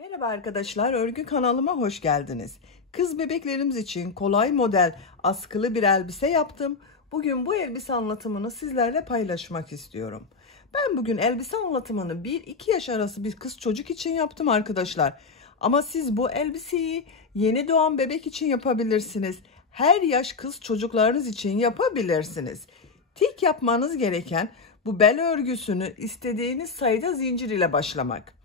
Merhaba arkadaşlar, örgü kanalıma hoş geldiniz. Kız bebeklerimiz için kolay model askılı bir elbise yaptım. Bugün bu elbise anlatımını sizlerle paylaşmak istiyorum. Ben bugün elbise anlatımını 1-2 yaş arası bir kız çocuk için yaptım arkadaşlar. Ama siz bu elbiseyi yeni doğan bebek için yapabilirsiniz. Her yaş kız çocuklarınız için yapabilirsiniz. Tek yapmanız gereken bu bel örgüsünü istediğiniz sayıda zincir ile başlamak.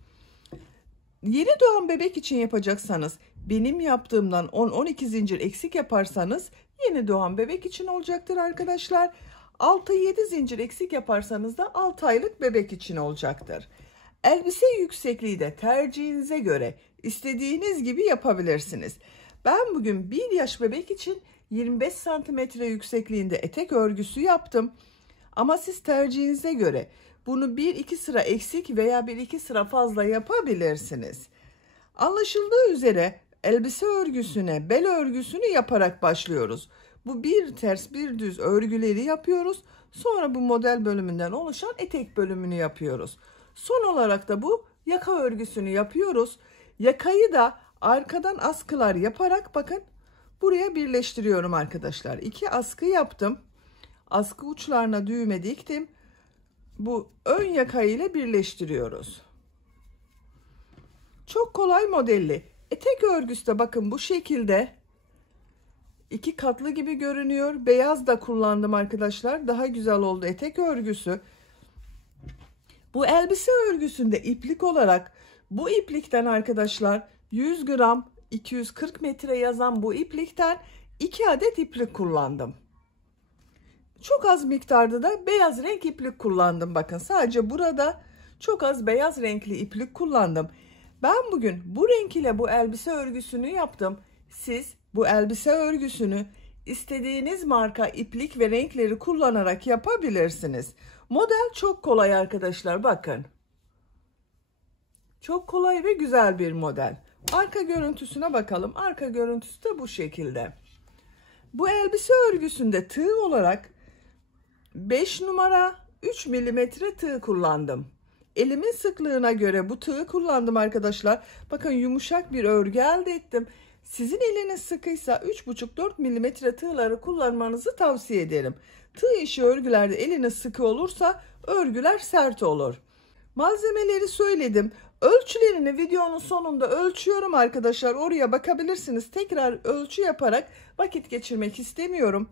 Yeni doğan bebek için yapacaksanız benim yaptığımdan 10-12 zincir eksik yaparsanız yeni doğan bebek için olacaktır arkadaşlar. 6-7 zincir eksik yaparsanız da 6 aylık bebek için olacaktır. Elbise yüksekliği de tercihinize göre istediğiniz gibi yapabilirsiniz. Ben bugün 1 yaş bebek için 25 santimetre yüksekliğinde etek örgüsü yaptım. Ama siz tercihinize göre bunu 1-2 sıra eksik veya 1-2 sıra fazla yapabilirsiniz. Anlaşıldığı üzere elbise örgüsüne bel örgüsünü yaparak başlıyoruz. Bu bir ters bir düz örgüleri yapıyoruz. Sonra bu model bölümünden oluşan etek bölümünü yapıyoruz. Son olarak da bu yaka örgüsünü yapıyoruz. Yakayı da arkadan askılar yaparak bakın buraya birleştiriyorum arkadaşlar. 2 askı yaptım. Askı uçlarına düğme diktim. Bu ön yakayı ile birleştiriyoruz. Çok kolay modelli. Etek örgüsü de bakın bu şekilde 2 katlı gibi görünüyor. Beyaz da kullandım arkadaşlar. Daha güzel oldu etek örgüsü. Bu elbise örgüsünde iplik olarak bu iplikten arkadaşlar 100 gram 240 metre yazan bu iplikten 2 adet iplik kullandım. Çok az miktarda da beyaz renk iplik kullandım. Bakın sadece burada çok az beyaz renkli iplik kullandım. Ben bugün bu renk ile bu elbise örgüsünü yaptım. Siz bu elbise örgüsünü istediğiniz marka iplik ve renkleri kullanarak yapabilirsiniz. Model çok kolay arkadaşlar, bakın. Çok kolay ve güzel bir model. Arka görüntüsüne bakalım. Arka görüntüsü de bu şekilde. Bu elbise örgüsünde tığ olarak 5 numara 3 milimetre tığ kullandım. Elimin sıklığına göre bu tığı kullandım arkadaşlar. Bakın yumuşak bir örgü elde ettim. Sizin eliniz sıkıysa 3,5-4 milimetre tığları kullanmanızı tavsiye ederim. Tığ işi örgülerde eliniz sıkı olursa örgüler sert olur. Malzemeleri söyledim. Ölçülerini videonun sonunda ölçüyorum arkadaşlar. Oraya bakabilirsiniz. Tekrar ölçü yaparak vakit geçirmek istemiyorum.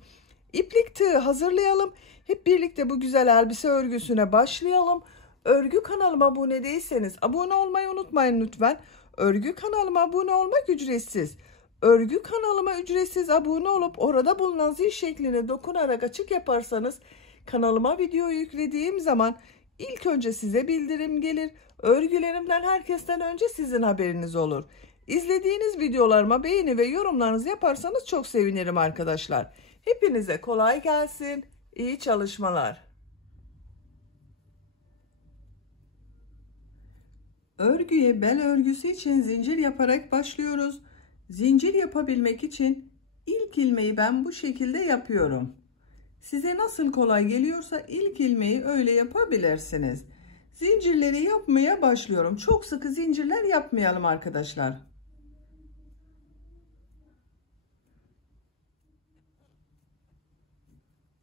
İplik tığı hazırlayalım. Hep birlikte bu güzel elbise örgüsüne başlayalım. Örgü kanalıma abone değilseniz abone olmayı unutmayın lütfen. Örgü kanalıma abone olmak ücretsiz. Örgü kanalıma ücretsiz abone olup orada bulunan zil şekline dokunarak açık yaparsanız kanalıma video yüklediğim zaman ilk önce size bildirim gelir. Örgülerimden herkesten önce sizin haberiniz olur. İzlediğiniz videolarıma beğeni ve yorumlarınızı yaparsanız çok sevinirim arkadaşlar. Hepinize kolay gelsin. İyi çalışmalar. Örgüye bel örgüsü için zincir yaparak başlıyoruz. Zincir yapabilmek için ilk ilmeği ben bu şekilde yapıyorum. Size nasıl kolay geliyorsa ilk ilmeği öyle yapabilirsiniz. Zincirleri yapmaya başlıyorum. Çok sıkı zincirler yapmayalım arkadaşlar.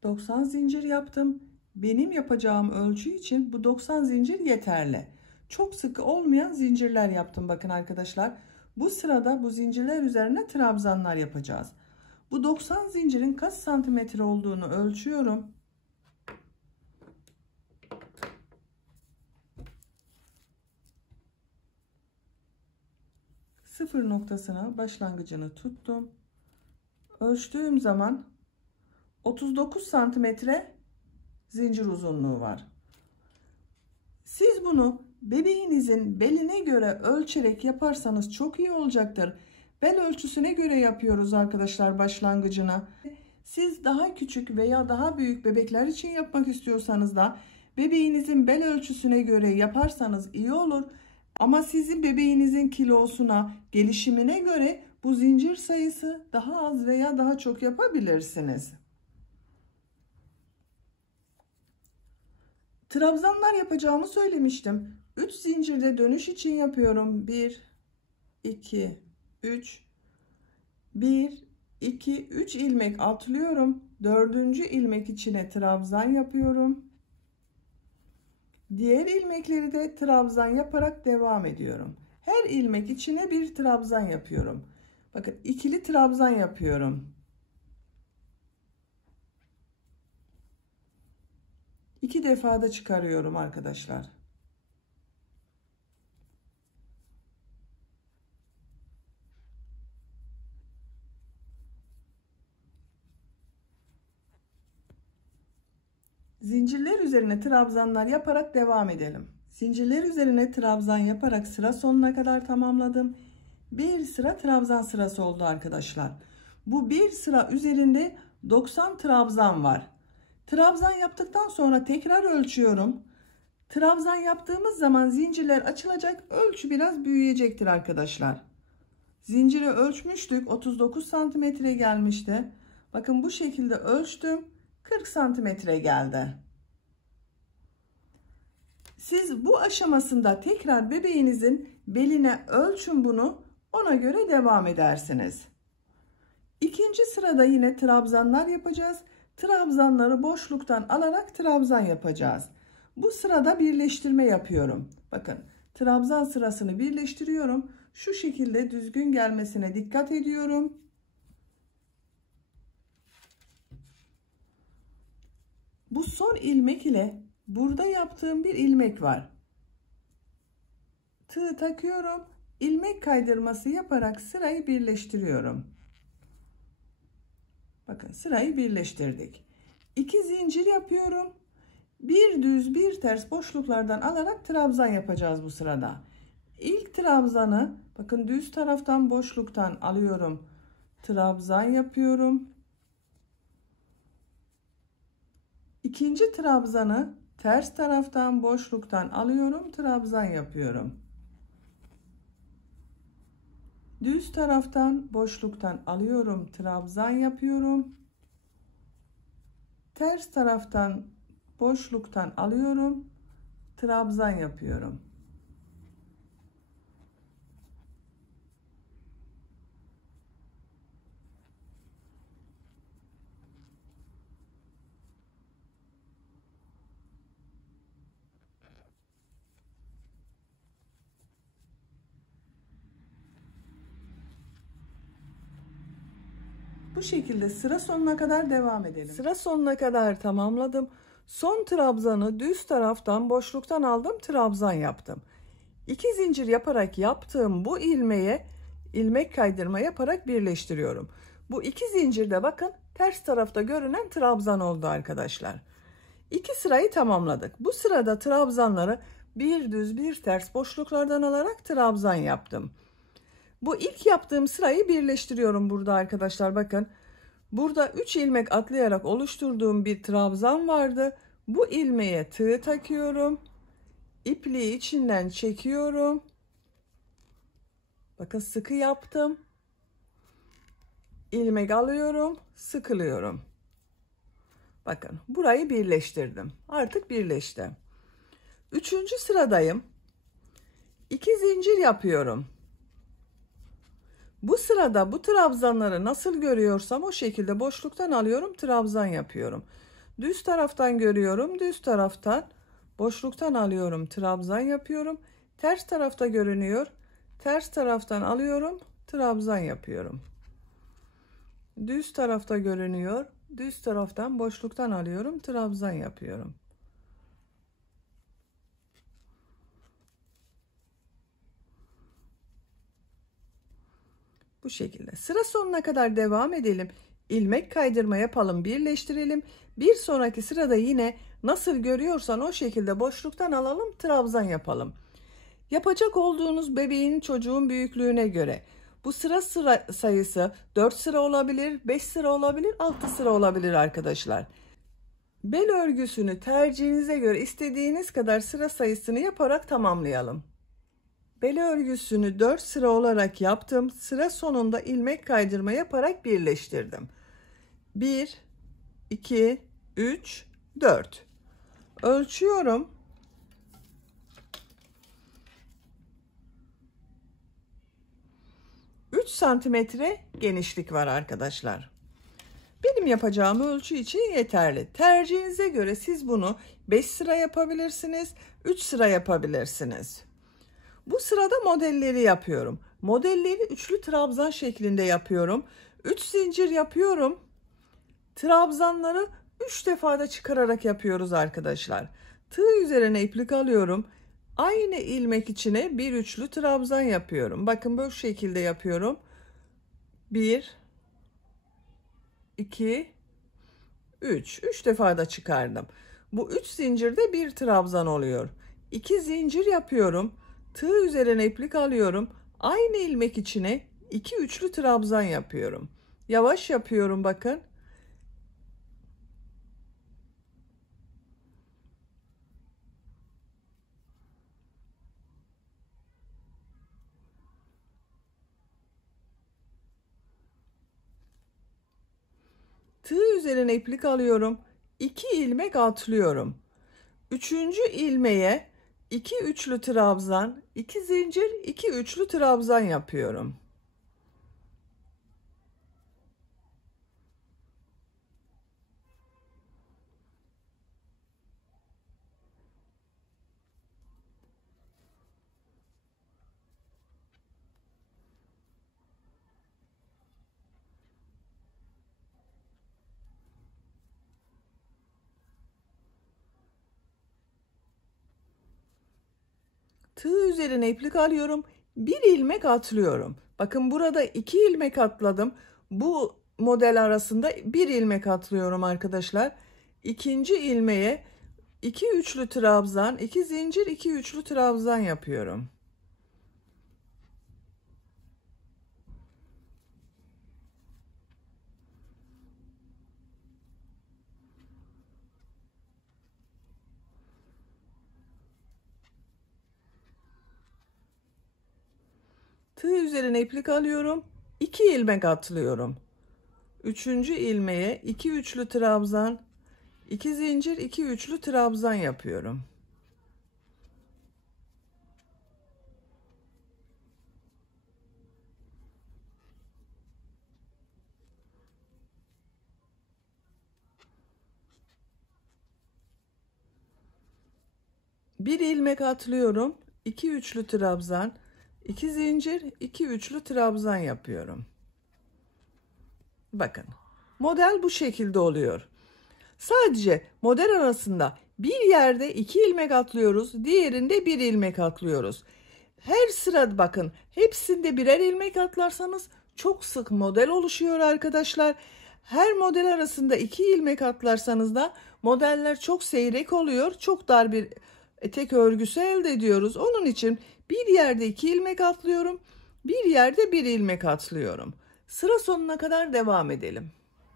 ...90 zincir yaptım. Benim yapacağım ölçü için bu 90 zincir yeterli. Çok sıkı olmayan zincirler yaptım bakın arkadaşlar. Bu sırada bu zincirler üzerine trabzanlar yapacağız. Bu 90 zincirin kaç santimetre olduğunu ölçüyorum. Sıfır noktasına başlangıcını tuttum. Ölçtüğüm zaman 39 santimetre zincir uzunluğu var. Siz bunu bebeğinizin beline göre ölçerek yaparsanız çok iyi olacaktır. Bel ölçüsüne göre yapıyoruz arkadaşlar başlangıcına. Siz daha küçük veya daha büyük bebekler için yapmak istiyorsanız da bebeğinizin bel ölçüsüne göre yaparsanız iyi olur. Ama sizin bebeğinizin kilosuna, gelişimine göre bu zincir sayısı daha az veya daha çok yapabilirsiniz. Trabzanlar yapacağımı söylemiştim. 3 zincirde dönüş için yapıyorum. 1 2, 3, 1, 2, 3 ilmek atlıyorum. Dördüncü ilmek içine trabzan yapıyorum. Diğer ilmekleri de trabzan yaparak devam ediyorum. Her ilmek içine bir trabzan yapıyorum. Bakın ikili trabzan yapıyorum. 2 defa da çıkarıyorum arkadaşlar. Zincirler üzerine trabzanlar yaparak devam edelim. Zincirler üzerine trabzan yaparak sıra sonuna kadar tamamladım. Bir sıra trabzan sırası oldu arkadaşlar. Bu bir sıra üzerinde 90 trabzan var. Trabzan yaptıktan sonra tekrar ölçüyorum. Trabzan yaptığımız zaman zincirler açılacak, ölçü biraz büyüyecektir arkadaşlar. Zinciri ölçmüştük, 39 santimetre gelmişti. Bakın bu şekilde ölçtüm, 40 santimetre geldi. Siz bu aşamasında tekrar bebeğinizin beline ölçün bunu, ona göre devam edersiniz. İkinci sırada yine trabzanlar yapacağız. Trabzanları boşluktan alarak trabzan yapacağız. Bu sırada birleştirme yapıyorum. Bakın trabzan sırasını birleştiriyorum. Şu şekilde düzgün gelmesine dikkat ediyorum. Bu son ilmek ile burada yaptığım bir ilmek var. Tığ takıyorum. İlmek kaydırması yaparak sırayı birleştiriyorum. Bakın sırayı birleştirdik. 2 zincir yapıyorum. Bir düz bir ters boşluklardan alarak trabzan yapacağız bu sırada. İlk trabzanı bakın düz taraftan boşluktan alıyorum. Trabzan yapıyorum. İkinci trabzanı ters taraftan boşluktan alıyorum. Trabzan yapıyorum. Düz taraftan boşluktan alıyorum. Trabzan yapıyorum. Ters taraftan boşluktan alıyorum. Trabzan yapıyorum. Bu şekilde sıra sonuna kadar devam edelim. Sıra sonuna kadar tamamladım. Son trabzanı düz taraftan boşluktan aldım, trabzan yaptım. 2 zincir yaparak yaptığım bu ilmeğe ilmek kaydırma yaparak birleştiriyorum. Bu 2 zincirde bakın ters tarafta görünen trabzan oldu arkadaşlar. 2 sırayı tamamladık. Bu sırada trabzanları bir düz bir ters boşluklardan alarak trabzan yaptım. Bu ilk yaptığım sırayı birleştiriyorum burada arkadaşlar. Bakın burada 3 ilmek atlayarak oluşturduğum bir trabzan vardı. Bu ilmeğe tığ takıyorum. İpliği içinden çekiyorum. Bakın sıkı yaptım. İlmek alıyorum, sıkılıyorum. Bakın burayı birleştirdim. Artık birleşti. 3. sıradayım. 2 zincir yapıyorum. Bu sırada bu trabzanları nasıl görüyorsam o şekilde boşluktan alıyorum, trabzan yapıyorum. Düz taraftan görüyorum, düz taraftan boşluktan alıyorum, trabzan yapıyorum. Ters tarafta görünüyor, ters taraftan alıyorum, trabzan yapıyorum. Düz tarafta görünüyor, düz taraftan boşluktan alıyorum, trabzan yapıyorum. Bu şekilde sıra sonuna kadar devam edelim. İlmek kaydırma yapalım, birleştirelim. Bir sonraki sırada yine nasıl görüyorsan o şekilde boşluktan alalım, trabzan yapalım. Yapacak olduğunuz bebeğin, çocuğun büyüklüğüne göre bu sıra sayısı 4 sıra olabilir, 5 sıra olabilir, 6 sıra olabilir arkadaşlar. Bel örgüsünü tercihinize göre istediğiniz kadar sıra sayısını yaparak tamamlayalım. Bel örgüsünü 4 sıra olarak yaptım. Sıra sonunda ilmek kaydırma yaparak birleştirdim. 1, 2, 3, 4. Ölçüyorum. 3 santimetre genişlik var arkadaşlar. Benim yapacağım ölçü için yeterli. Tercihinize göre siz bunu 5 sıra yapabilirsiniz, 3 sıra yapabilirsiniz. Bu sırada modelleri yapıyorum. Modelleri üçlü trabzan şeklinde yapıyorum. 3 zincir yapıyorum. Trabzanları 3 defada çıkararak yapıyoruz arkadaşlar. Tığ üzerine iplik alıyorum. Aynı ilmek içine bir üçlü trabzan yapıyorum. Bakın böyle şekilde yapıyorum. 1 2 3 defada çıkardım. Bu 3 zincirde bir trabzan oluyor. 2 zincir yapıyorum. Tığ üzerine iplik alıyorum. Aynı ilmek içine 2 üçlü trabzan yapıyorum. Yavaş yapıyorum bakın. Tığ üzerine iplik alıyorum. 2 ilmek atlıyorum. Üçüncü ilmeğe 2 üçlü trabzan, 2 zincir, 2 üçlü trabzan yapıyorum. Tığ üzerine iplik alıyorum. Bir ilmek atlıyorum. Bakın burada 2 ilmek atladım. Bu model arasında bir ilmek atlıyorum arkadaşlar. İkinci ilmeğe 2 üçlü trabzan, 2 zincir, 2 üçlü trabzan yapıyorum. Tığ üzerine iplik alıyorum. 2 ilmek atlıyorum. Üçüncü ilmeğe 2 üçlü trabzan, 2 zincir, 2 üçlü trabzan yapıyorum. Bir ilmek atlıyorum. 2 üçlü trabzan, 2 zincir, 2 üçlü trabzan yapıyorum. Bakın. Model bu şekilde oluyor. Sadece model arasında bir yerde 2 ilmek atlıyoruz, diğerinde bir ilmek atlıyoruz. Her sırada bakın, hepsinde birer ilmek atlarsanız çok sık model oluşuyor arkadaşlar. Her model arasında 2 ilmek atlarsanız da modeller çok seyrek oluyor. Çok dar bir etek örgüsü elde ediyoruz. Onun için bir yerde 2 ilmek atlıyorum, bir yerde bir ilmek atlıyorum. Sıra sonuna kadar devam edelim.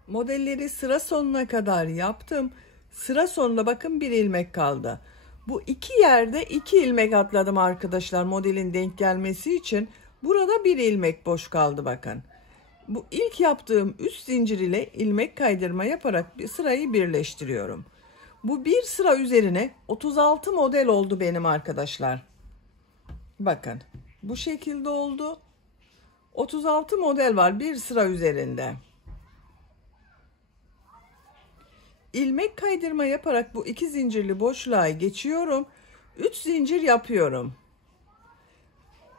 Modelleri sıra sonuna kadar yaptım. Sıra sonunda bakın bir ilmek kaldı. Bu iki yerde 2 ilmek atladım arkadaşlar modelin denk gelmesi için. Burada bir ilmek boş kaldı bakın. Bu ilk yaptığım üst zincir ile ilmek kaydırma yaparak bir sırayı birleştiriyorum. Bu bir sıra üzerine 36 model oldu benim arkadaşlar. Bakın bu şekilde oldu. 36 model var bir sıra üzerinde. İlmek kaydırma yaparak bu 2 zincirli boşluğa geçiyorum. 3 zincir yapıyorum.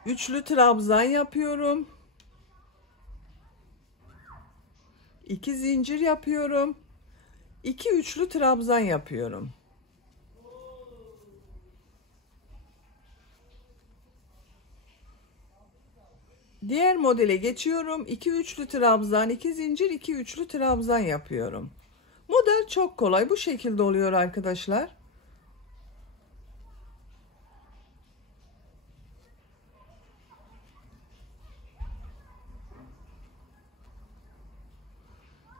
Üçlü trabzan yapıyorum. 2 zincir yapıyorum. 2 üçlü trabzan yapıyorum. Diğer modele geçiyorum. 2 üçlü trabzan, 2 zincir, 2 üçlü trabzan yapıyorum. Model çok kolay. Bu şekilde oluyor arkadaşlar.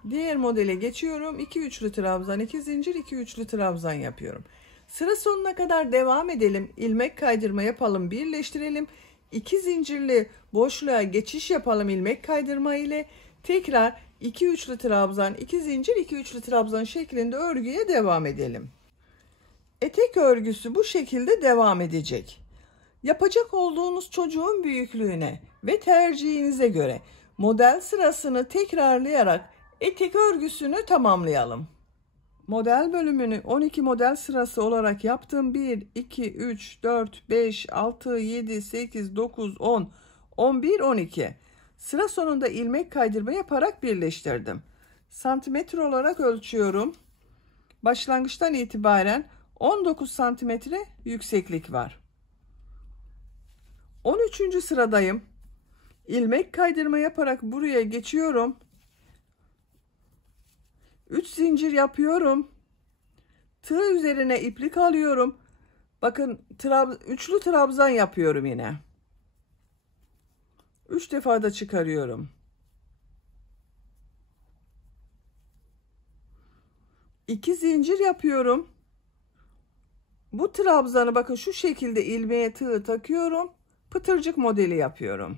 Diğer modele geçiyorum. 2 üçlü trabzan, 2 zincir, 2 üçlü trabzan yapıyorum. Sıra sonuna kadar devam edelim. İlmek kaydırma yapalım, birleştirelim. 2 zincirli boşluğa geçiş yapalım ilmek kaydırma ile. Tekrar 2 üçlü trabzan, 2 zincir, 2 üçlü trabzan şeklinde örgüye devam edelim. Etek örgüsü bu şekilde devam edecek. Yapacak olduğunuz çocuğun büyüklüğüne ve tercihinize göre model sırasını tekrarlayarak etek örgüsünü tamamlayalım. Model bölümünü 12 model sırası olarak yaptım. 1, 2, 3, 4, 5, 6, 7, 8, 9, 10, 11, 12. Sıra sonunda ilmek kaydırma yaparak birleştirdim. Santimetre olarak ölçüyorum. Başlangıçtan itibaren 19 santimetre yükseklik var. 13. sıradayım. İlmek kaydırma yaparak buraya geçiyorum. 3 zincir yapıyorum. Tığ üzerine iplik alıyorum. Bakın üçlü trabzan yapıyorum yine. 3 defa da çıkarıyorum. 2 zincir yapıyorum. Bu trabzanı bakın şu şekilde ilmeğe tığ takıyorum. Pıtırcık modeli yapıyorum.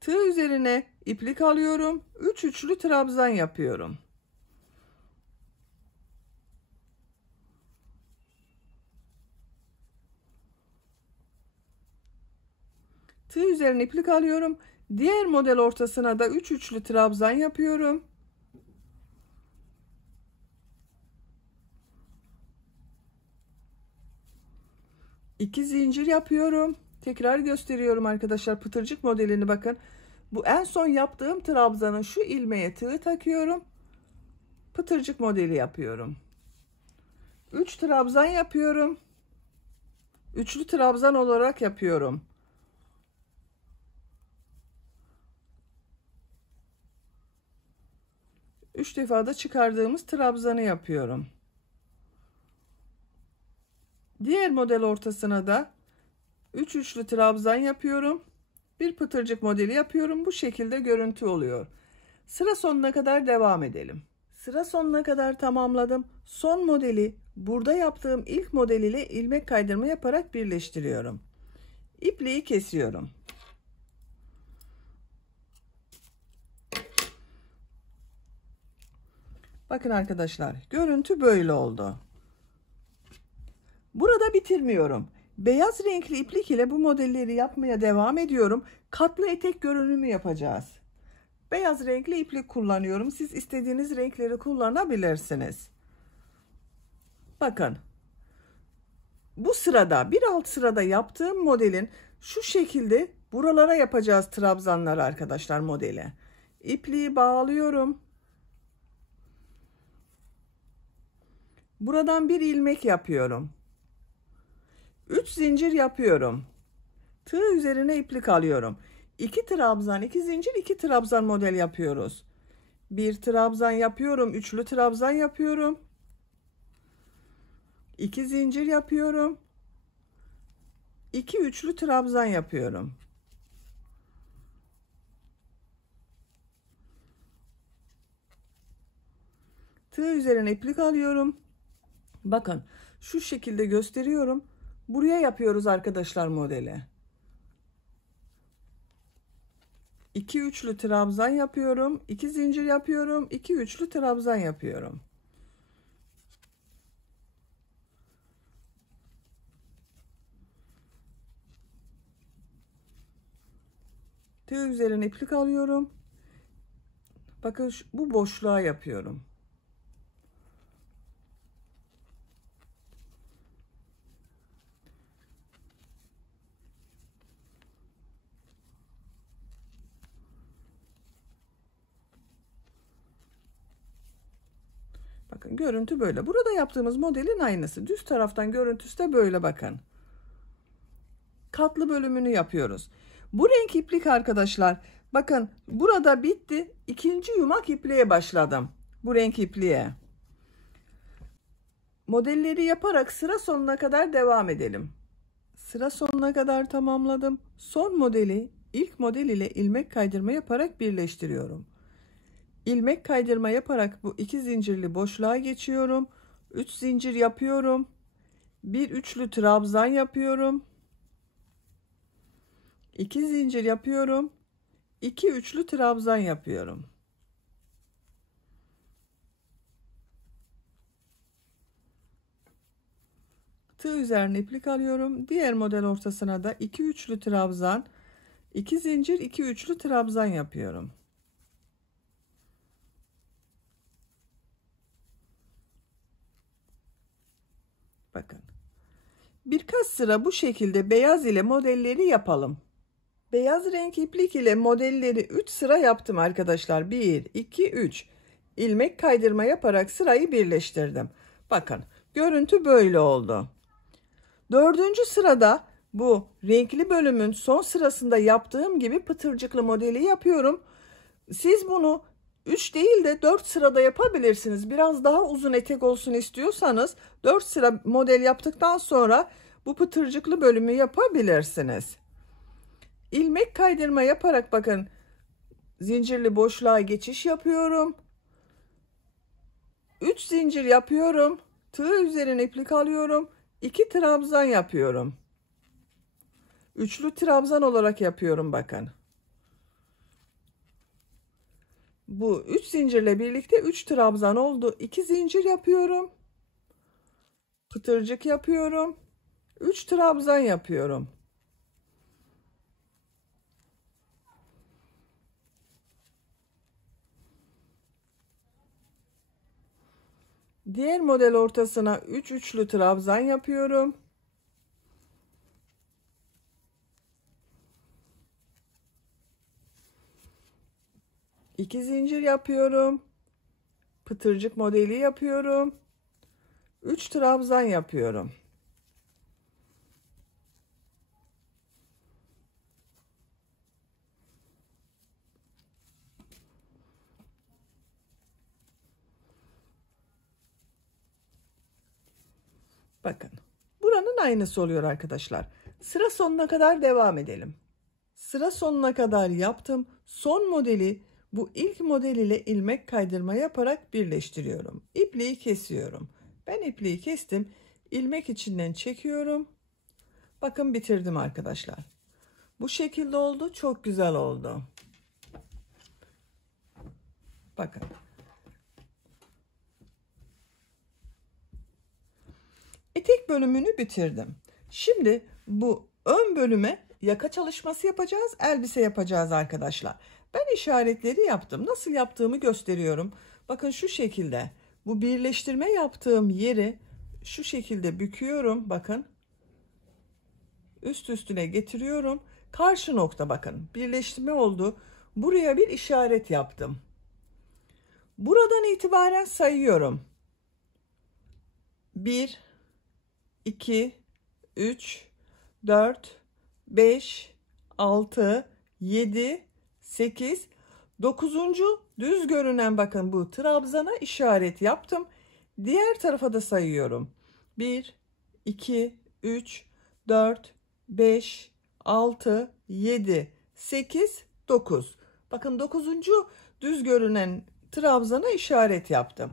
Tığ üzerine iplik alıyorum. 3 üçlü trabzan yapıyorum. Tığ üzerine iplik alıyorum. Diğer model ortasına da 3 üçlü trabzan yapıyorum. İki zincir yapıyorum. Tekrar gösteriyorum arkadaşlar pıtırcık modelini bakın. Bu en son yaptığım trabzanın şu ilmeğe tığ takıyorum. Pıtırcık modeli yapıyorum. 3 trabzan yapıyorum. Üçlü trabzan olarak yapıyorum. Üç defa da çıkardığımız trabzanı yapıyorum. Diğer model ortasına da 3 üçlü trabzan yapıyorum. Bir pıtırcık modeli yapıyorum. Bu şekilde görüntü oluyor. Sıra sonuna kadar devam edelim. Sıra sonuna kadar tamamladım. Son modeli burada yaptığım ilk model ile ilmek kaydırma yaparak birleştiriyorum. İpliği kesiyorum. Bakın arkadaşlar, görüntü böyle oldu. Burada bitirmiyorum. Beyaz renkli iplik ile bu modelleri yapmaya devam ediyorum. Katlı etek görünümü yapacağız. Beyaz renkli iplik kullanıyorum. Siz istediğiniz renkleri kullanabilirsiniz. Bakın. Bu sırada bir alt sırada yaptığım modelin şu şekilde buralara yapacağız trabzanları arkadaşlar modeli. İpliği bağlıyorum. Buradan bir ilmek yapıyorum. 3 zincir yapıyorum. Tığ üzerine iplik alıyorum. 2 trabzan, 2 zincir, 2 trabzan model yapıyoruz. Bir trabzan yapıyorum, üçlü trabzan yapıyorum. 2 zincir yapıyorum. 2 üçlü trabzan yapıyorum. Tığ üzerine iplik alıyorum. Bakın şu şekilde gösteriyorum. Buraya yapıyoruz arkadaşlar modeli. 2 üçlü trabzan yapıyorum. 2 zincir yapıyorum. 2 üçlü trabzan yapıyorum. Tığ üzerine iplik alıyorum. Bakın bu boşluğa yapıyorum. Bakın görüntü böyle. Burada yaptığımız modelin aynısı. Düz taraftan görüntüsü de böyle bakın. Katlı bölümünü yapıyoruz. Bu renk iplik arkadaşlar. Bakın burada bitti. İkinci yumak ipliğe başladım. Bu renk ipliğe. Modelleri yaparak sıra sonuna kadar devam edelim. Sıra sonuna kadar tamamladım. Son modeli ilk model ile ilmek kaydırma yaparak birleştiriyorum. İlmek kaydırma yaparak bu iki zincirli boşluğa geçiyorum. 3 zincir yapıyorum. Bir üçlü trabzan yapıyorum. 2 zincir yapıyorum. 2 üçlü trabzan yapıyorum. Tığ üzerine iplik alıyorum. Diğer model ortasına da 2 üçlü trabzan, 2 zincir, 2 üçlü trabzan yapıyorum. Bakın. Birkaç sıra bu şekilde beyaz ile modelleri yapalım. Beyaz renk iplik ile modelleri 3 sıra yaptım arkadaşlar. 1, 2, 3. İlmek kaydırma yaparak sırayı birleştirdim. Bakın görüntü böyle oldu. 4. sırada bu renkli bölümün son sırasında yaptığım gibi pıtırcıklı modeli yapıyorum. Siz bunu 3 değil de 4 sırada yapabilirsiniz. Biraz daha uzun etek olsun istiyorsanız 4 sıra model yaptıktan sonra bu pıtırcıklı bölümü yapabilirsiniz. İlmek kaydırma yaparak bakın zincirli boşluğa geçiş yapıyorum. 3 zincir yapıyorum. Tığ üzerine iplik alıyorum. 2 trabzan yapıyorum. Üçlü trabzan olarak yapıyorum bakın. Bu 3 zincirle birlikte 3 trabzan oldu. 2 zincir yapıyorum. Pıtırcık yapıyorum. 3 trabzan yapıyorum. Diğer model ortasına 3 üçlü trabzan yapıyorum. İki zincir yapıyorum. Pıtırcık modeli yapıyorum. 3 trabzan yapıyorum. Bakın. Buranın aynısı oluyor arkadaşlar. Sıra sonuna kadar devam edelim. Sıra sonuna kadar yaptım. Son modeli bu ilk model ile ilmek kaydırma yaparak birleştiriyorum. İpliği kesiyorum. Ben ipliği kestim. İlmek içinden çekiyorum. Bakın bitirdim arkadaşlar. Bu şekilde oldu. Çok güzel oldu. Bakın. Etek bölümünü bitirdim. Şimdi bu ön bölüme yaka çalışması yapacağız. Elbise yapacağız arkadaşlar. Ben işaretleri yaptım. Nasıl yaptığımı gösteriyorum. Bakın şu şekilde. Bu birleştirme yaptığım yeri şu şekilde büküyorum. Bakın. Üst üstüne getiriyorum. Karşı nokta bakın. Birleştirme oldu. Buraya bir işaret yaptım. Buradan itibaren sayıyorum. 1, 2, 3, 4, 5, 6, 7, 8, 9. düz görünen bakın bu trabzana işaret yaptım. Diğer tarafa da sayıyorum. 1, 2, 3, 4, 5, 6, 7, 8, 9. Bakın 9. düz görünen trabzana işaret yaptım.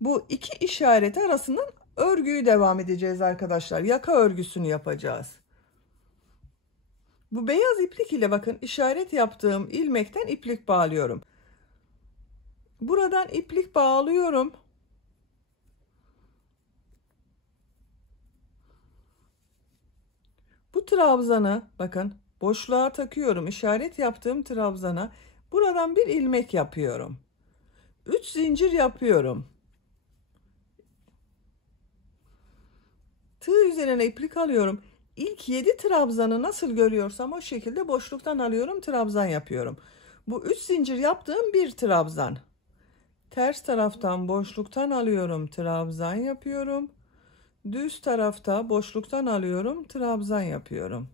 Bu iki işaret arasından örgüyü devam edeceğiz arkadaşlar. Yaka örgüsünü yapacağız. Bu beyaz iplik ile bakın işaret yaptığım ilmekten iplik bağlıyorum. Buradan iplik bağlıyorum. Bu trabzanı bakın boşluğa takıyorum. İşaret yaptığım trabzana buradan bir ilmek yapıyorum. 3 zincir yapıyorum. Tığ üzerine iplik alıyorum. İlk 7 trabzanı nasıl görüyorsam o şekilde boşluktan alıyorum, trabzan yapıyorum. Bu 3 zincir yaptığım bir trabzan. Ters taraftan boşluktan alıyorum, trabzan yapıyorum. Düz tarafta boşluktan alıyorum, trabzan yapıyorum.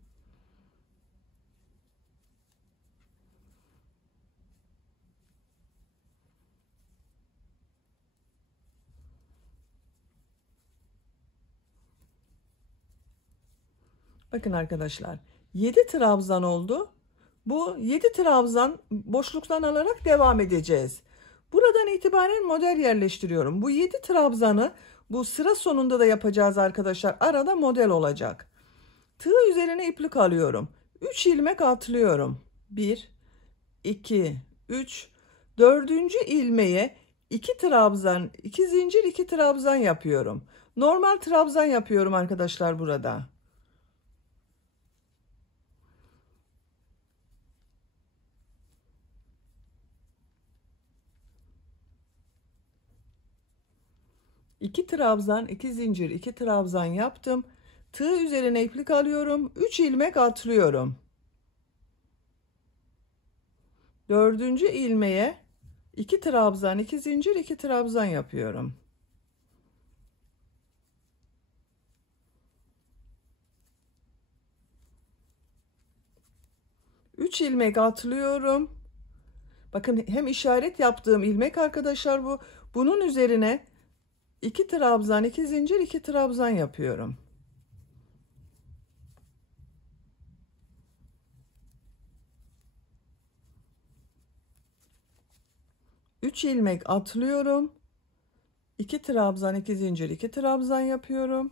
Bakın arkadaşlar 7 trabzan oldu. Bu 7 trabzan boşluktan alarak devam edeceğiz. Buradan itibaren model yerleştiriyorum. Bu 7 trabzanı bu sıra sonunda da yapacağız arkadaşlar. Arada model olacak. Tığ üzerine iplik alıyorum. 3 ilmek atlıyorum. 1, 2, 3, 4. ilmeğe 2 trabzan, 2 zincir, 2 trabzan yapıyorum. Normal trabzan yapıyorum arkadaşlar burada. İki trabzan, iki zincir, iki trabzan yaptım. Tığ üzerine iplik alıyorum. 3 ilmek atlıyorum. Dördüncü ilmeğe 2 trabzan, 2 zincir, 2 trabzan yapıyorum. Üç ilmek atlıyorum. Bakın hem işaret yaptığım ilmek arkadaşlar bu. Bunun üzerine 2 trabzan, 2 zincir, 2 trabzan yapıyorum. Üç ilmek atlıyorum. 2 trabzan, 2 zincir, 2 trabzan yapıyorum.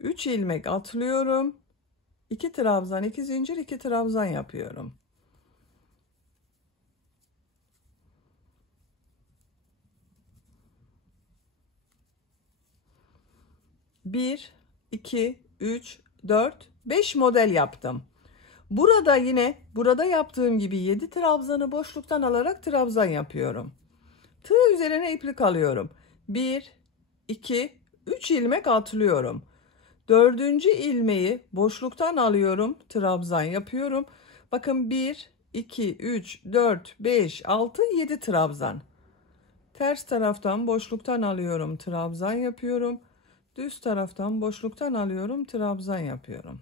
Üç ilmek atlıyorum. 2 trabzan, 2 zincir, 2 trabzan yapıyorum. Bir, 2, 3, 4, 5 model yaptım. Burada yine burada yaptığım gibi 7 trabzanı boşluktan alarak trabzan yapıyorum. Tığ üzerine iplik alıyorum. 1, 2, 3 ilmek atlıyorum. Dördüncü ilmeği boşluktan alıyorum. Trabzan yapıyorum. Bakın 1, 2, 3, 4, 5, 6, 7 trabzan. Ters taraftan boşluktan alıyorum. Trabzan yapıyorum. Düz taraftan boşluktan alıyorum. Trabzan yapıyorum.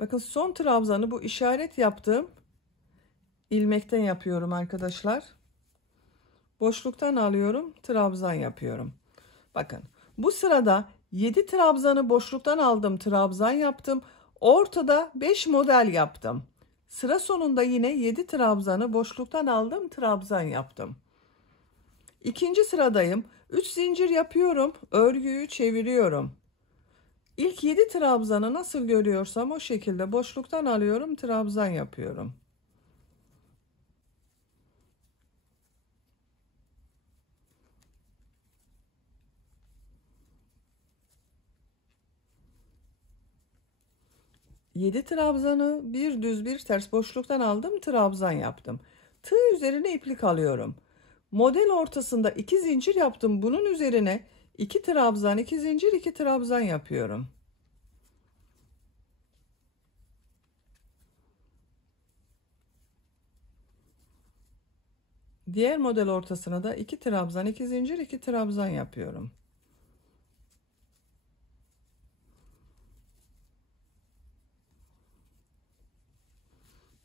Bakın son trabzanı bu işaret yaptığım ilmekten yapıyorum arkadaşlar. Boşluktan alıyorum, trabzan yapıyorum. Bakın bu sırada 7 trabzanı boşluktan aldım, trabzan yaptım. Ortada 5 model yaptım. Sıra sonunda yine 7 trabzanı boşluktan aldım, trabzan yaptım. İkinci sıradayım. 3 zincir yapıyorum, örgüyü çeviriyorum. İlk 7 trabzanı nasıl görüyorsam o şekilde boşluktan alıyorum, trabzan yapıyorum. Yedi trabzanı bir düz bir ters boşluktan aldım, trabzan yaptım. Tığ üzerine iplik alıyorum. Model ortasında 2 zincir yaptım. Bunun üzerine 2 trabzan, 2 zincir, 2 trabzan yapıyorum. Diğer model ortasına da 2 trabzan, 2 zincir, 2 trabzan yapıyorum.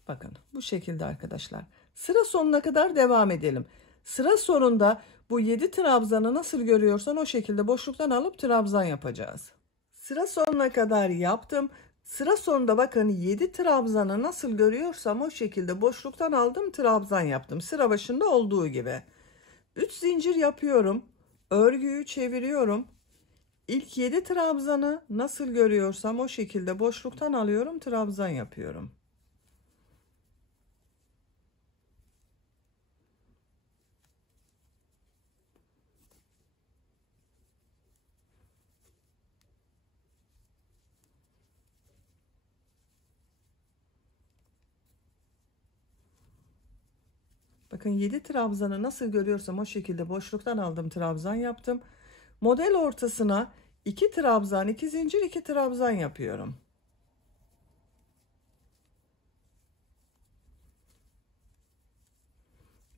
Bakın bu şekilde arkadaşlar. Sıra sonuna kadar devam edelim. Sıra sonunda bu 7 trabzanı nasıl görüyorsan o şekilde boşluktan alıp trabzan yapacağız. Sıra sonuna kadar yaptım. Sıra sonunda bakın 7 trabzanı nasıl görüyorsam o şekilde boşluktan aldım, trabzan yaptım. Sıra başında olduğu gibi. 3 zincir yapıyorum. Örgüyü çeviriyorum. İlk 7 trabzanı nasıl görüyorsam o şekilde boşluktan alıyorum, trabzan yapıyorum. Bakın 7 trabzanı nasıl görüyorsam o şekilde boşluktan aldım, trabzan yaptım. Model ortasına 2 trabzan, 2 zincir, 2 trabzan yapıyorum.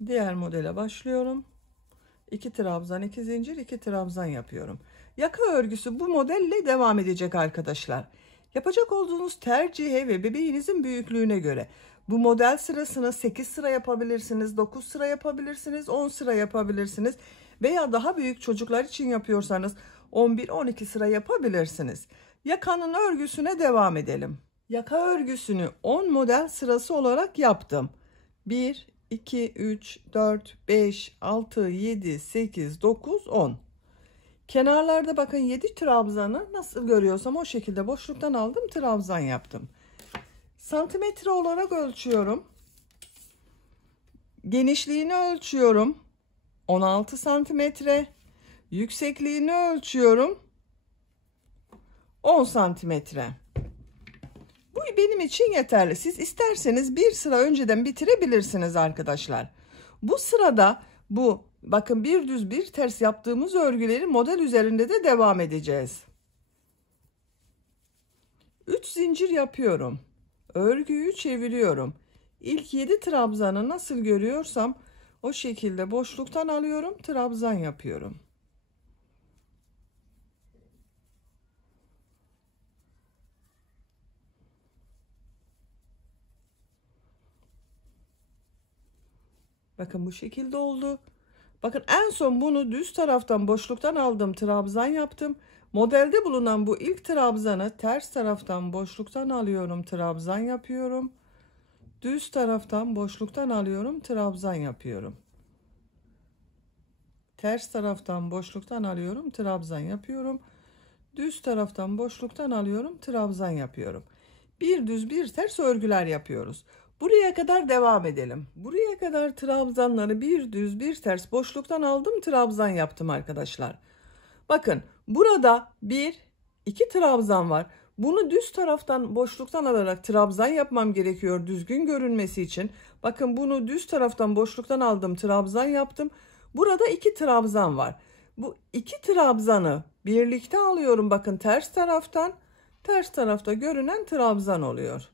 Diğer modele başlıyorum. 2 trabzan, 2 zincir, 2 trabzan yapıyorum. Yaka örgüsü bu modelle devam edecek arkadaşlar. Yapacak olduğunuz tercihe ve bebeğinizin büyüklüğüne göre bu model sırasını 8 sıra yapabilirsiniz, 9 sıra yapabilirsiniz, 10 sıra yapabilirsiniz veya daha büyük çocuklar için yapıyorsanız 11-12 sıra yapabilirsiniz. Yakanın örgüsüne devam edelim. Yaka örgüsünü 10 model sırası olarak yaptım. 1, 2, 3, 4, 5, 6, 7, 8, 9, 10. Kenarlarda bakın 7 trabzanı nasıl görüyorsam o şekilde boşluktan aldım, trabzan yaptım. Santimetre olarak ölçüyorum. Genişliğini ölçüyorum. 16 santimetre. Yüksekliğini ölçüyorum. 10 santimetre. Bu benim için yeterli. Siz isterseniz bir sıra önceden bitirebilirsiniz arkadaşlar. Bu sırada bakın bir düz bir ters yaptığımız örgüleri model üzerinde de devam edeceğiz. 3 zincir yapıyorum. Örgüyü çeviriyorum. İlk 7 trabzanı nasıl görüyorsam o şekilde boşluktan alıyorum, trabzan yapıyorum. Bakın bu şekilde oldu. Bakın en son bunu düz taraftan boşluktan aldım, trabzan yaptım. Modelde bulunan bu ilk trabzanı ters taraftan boşluktan alıyorum, trabzan yapıyorum. Düz taraftan boşluktan alıyorum, trabzan yapıyorum. Ters taraftan boşluktan alıyorum, trabzan yapıyorum. Düz taraftan boşluktan alıyorum, trabzan yapıyorum. Bir düz bir ters örgüler yapıyoruz. Buraya kadar devam edelim. Buraya kadar trabzanları bir düz bir ters boşluktan aldım, trabzan yaptım arkadaşlar. Bakın burada 2 trabzan var. Bunu düz taraftan boşluktan alarak trabzan yapmam gerekiyor düzgün görünmesi için. Bakın bunu düz taraftan boşluktan aldım, trabzan yaptım. Burada 2 trabzan var. Bu 2 trabzanı birlikte alıyorum. Bakın ters taraftan, ters tarafta görünen trabzan oluyor.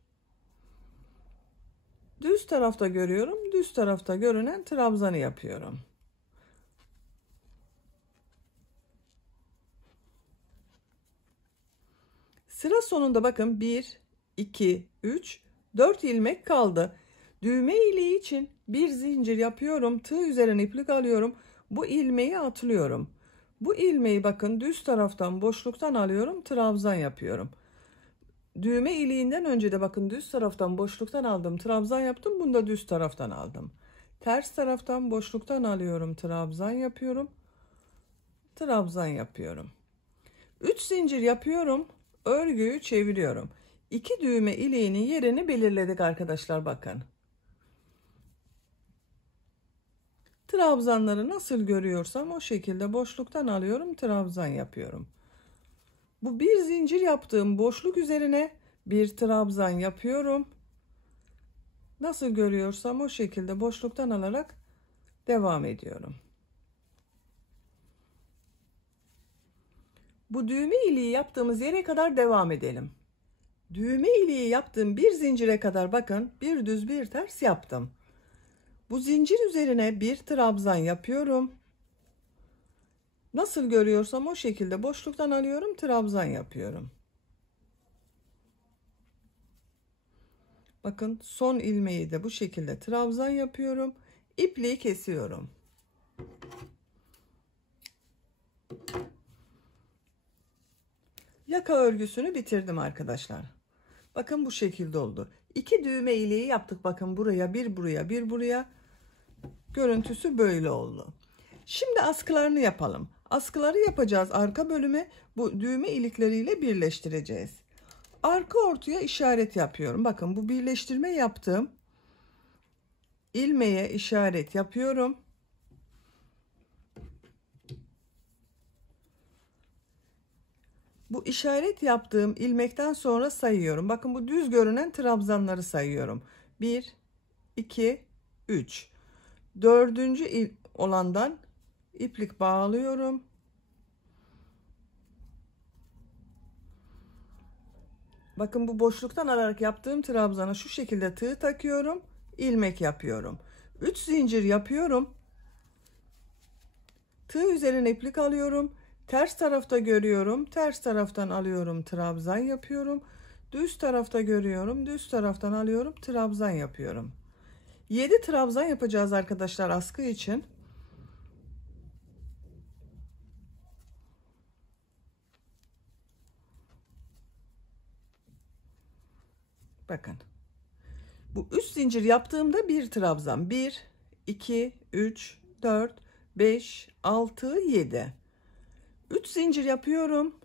Düz tarafta görüyorum, düz tarafta görünen trabzanı yapıyorum. Sıra sonunda bakın 1, 2, 3, 4 ilmek kaldı. Düğme iliği için bir zincir yapıyorum. Tığ üzerine iplik alıyorum. Bu ilmeği atlıyorum. Bu ilmeği bakın düz taraftan boşluktan alıyorum. Trabzan yapıyorum. Düğme iliğinden önce de bakın düz taraftan boşluktan aldım. Trabzan yaptım. Bunu da düz taraftan aldım. Ters taraftan boşluktan alıyorum. Trabzan yapıyorum. Trabzan yapıyorum. 3 zincir yapıyorum. Örgüyü çeviriyorum. 2 düğme iliğinin yerini belirledik arkadaşlar bakın. Trabzanları nasıl görüyorsam o şekilde boşluktan alıyorum, trabzan yapıyorum. Bu bir zincir yaptığım boşluk üzerine bir trabzan yapıyorum. Nasıl görüyorsam o şekilde boşluktan alarak devam ediyorum. Bu düğme iliği yaptığımız yere kadar devam edelim. Düğme iliği yaptığım bir zincire kadar bakın bir düz bir ters yaptım. Bu zincir üzerine bir trabzan yapıyorum. Nasıl görüyorsam o şekilde boşluktan alıyorum, trabzan yapıyorum. Bakın son ilmeği de bu şekilde trabzan yapıyorum. İpliği kesiyorum. Yaka örgüsünü bitirdim arkadaşlar. Bakın bu şekilde oldu. 2 düğme iliği yaptık. Bakın buraya bir buraya bir buraya. Görüntüsü böyle oldu. Şimdi askılarını yapalım. Askıları yapacağız. Arka bölüme bu düğme ilikleriyle birleştireceğiz. Arka ortaya işaret yapıyorum. Bakın bu birleştirme yaptığım ilmeğe işaret yapıyorum. Bu işaret yaptığım ilmekten sonra sayıyorum. Bakın bu düz görünen trabzanları sayıyorum. 1, 2, 3. Dördüncü olandan iplik bağlıyorum. Bakın bu boşluktan alarak yaptığım trabzana şu şekilde tığ takıyorum. İlmek yapıyorum. 3 zincir yapıyorum. Tığ üzerine iplik alıyorum. Ters tarafta görüyorum. Ters taraftan alıyorum. Trabzan yapıyorum. Düz tarafta görüyorum. Düz taraftan alıyorum. Trabzan yapıyorum. 7 trabzan yapacağız arkadaşlar askı için. Bakın. Bu 3 zincir yaptığımda bir trabzan. 1, 2, 3, 4, 5, 6, 7. 3 zincir yapıyorum.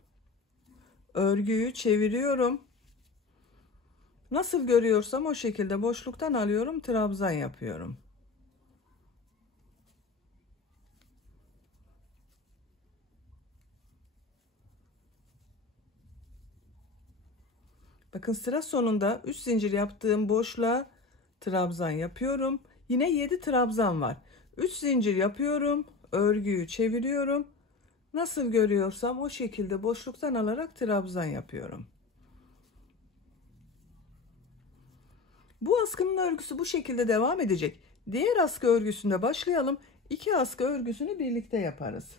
Örgüyü çeviriyorum. Nasıl görüyorsam o şekilde boşluktan alıyorum, trabzan yapıyorum. Bakın sıra sonunda 3 zincir yaptığım boşluğa trabzan yapıyorum. Yine 7 trabzan var. 3 zincir yapıyorum. Örgüyü çeviriyorum. Nasıl görüyorsam o şekilde boşluktan alarak trabzan yapıyorum. Bu askının örgüsü bu şekilde devam edecek. Diğer askı örgüsünde başlayalım. 2 askı örgüsünü birlikte yaparız.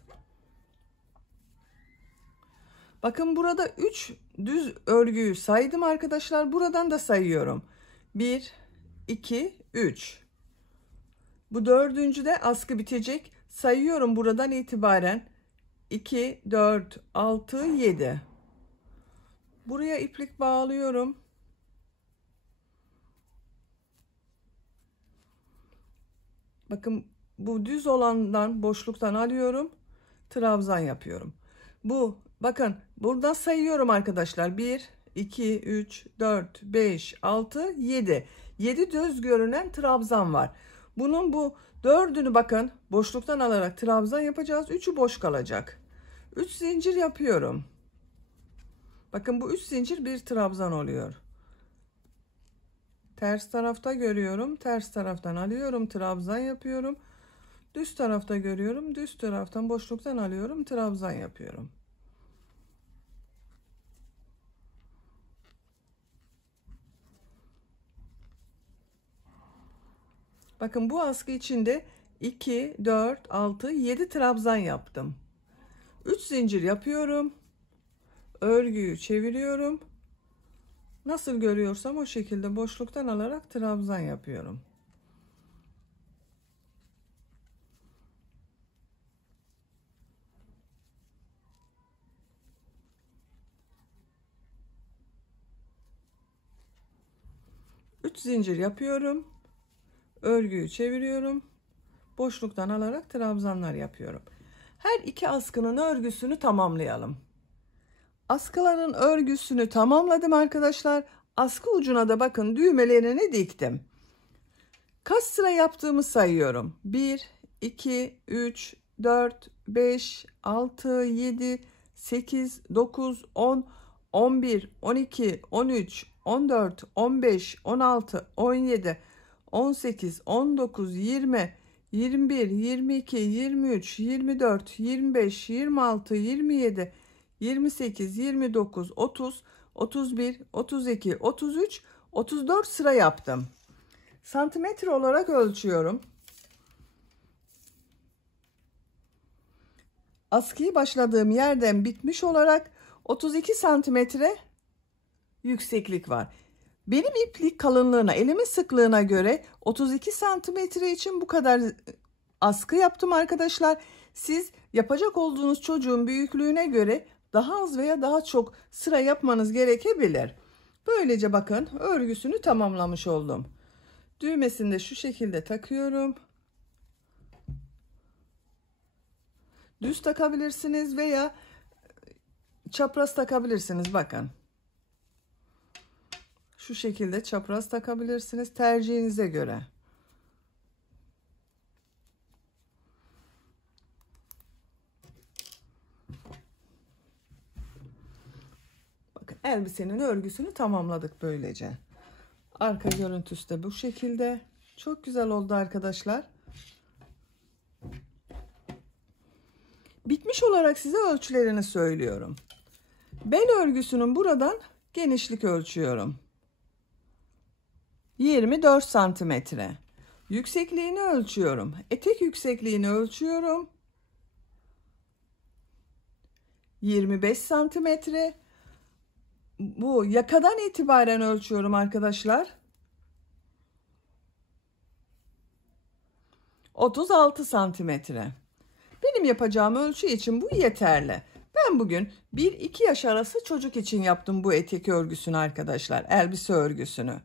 Bakın burada 3 düz örgüyü saydım arkadaşlar. Buradan da sayıyorum. 1, 2, 3. Bu dördüncü de askı bitecek. Sayıyorum buradan itibaren. 2, 4, 6, 7. Buraya iplik bağlıyorum. Bakın bu düz olandan boşluktan alıyorum. Trabzan yapıyorum. Bakın burada sayıyorum arkadaşlar. 1, 2, 3, 4, 5, 6, 7. 7 düz görünen trabzan var. Bunun bu dördünü bakın boşluktan alarak trabzan yapacağız. 3'ü boş kalacak. 3 zincir yapıyorum. Bakın bu 3 zincir bir trabzan oluyor. Ters tarafta görüyorum. Ters taraftan alıyorum. Trabzan yapıyorum. Düz tarafta görüyorum. Düz taraftan boşluktan alıyorum. Trabzan yapıyorum. Bakın bu askı içinde 2, 4, 6, 7 trabzan yaptım. 3 zincir yapıyorum. Örgüyü çeviriyorum. Nasıl görüyorsam o şekilde boşluktan alarak trabzan yapıyorum. Üç zincir yapıyorum. Örgüyü çeviriyorum. Boşluktan alarak trabzanlar yapıyorum. Her iki askının örgüsünü tamamlayalım. Askıların örgüsünü tamamladım arkadaşlar. Askı ucuna da bakın düğmelerini diktim. Kaç sıra yaptığımı sayıyorum. 1, 2, 3, 4, 5, 6, 7, 8, 9, 10, 11, 12, 13, 14, 15, 16, 17, 18, 19, 20, 21, 22, 23, 24, 25, 26, 27, 28, 29, 30, 31, 32, 33, 34 sıra yaptım. Santimetre olarak ölçüyorum. Askıyı başladığım yerden bitmiş olarak 32 santimetre yükseklik var. Benim iplik kalınlığına, elimin sıklığına göre 32 santimetre için bu kadar askı yaptım arkadaşlar. Siz yapacak olduğunuz çocuğun büyüklüğüne göre daha az veya daha çok sıra yapmanız gerekebilir. Böylece bakın örgüsünü tamamlamış oldum. Düğmesini de şu şekilde takıyorum. Düz takabilirsiniz veya çapraz takabilirsiniz. Bakın. Şu şekilde çapraz takabilirsiniz tercihinize göre. Bakın elbisenin örgüsünü tamamladık böylece. Arka görüntüsü de bu şekilde. Çok güzel oldu arkadaşlar. Bitmiş olarak size ölçülerini söylüyorum. Bel örgüsünün buradan genişlik ölçüyorum. 24 santimetre. Yüksekliğini ölçüyorum. Etek yüksekliğini ölçüyorum. 25 santimetre. Bu yakadan itibaren ölçüyorum arkadaşlar. 36 santimetre. Benim yapacağım ölçü için bu yeterli. Ben bugün 1-2 yaş arası çocuk için yaptım bu etek örgüsünü arkadaşlar. Elbise örgüsünü.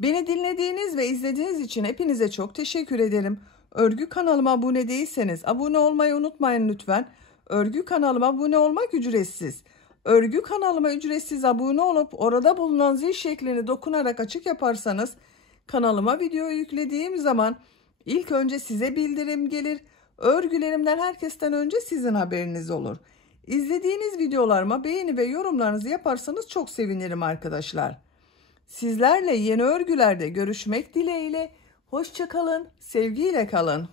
Beni dinlediğiniz ve izlediğiniz için hepinize çok teşekkür ederim. Örgü kanalıma abone değilseniz abone olmayı unutmayın lütfen. Örgü kanalıma abone olmak ücretsiz. Örgü kanalıma ücretsiz abone olup orada bulunan zil şeklini dokunarak açık yaparsanız kanalıma video yüklediğim zaman ilk önce size bildirim gelir. Örgülerimden herkesten önce sizin haberiniz olur. İzlediğiniz videolarıma beğeni ve yorumlarınızı yaparsanız çok sevinirim arkadaşlar. Sizlerle yeni örgülerde görüşmek dileğiyle. Hoşça kalın, sevgiyle kalın.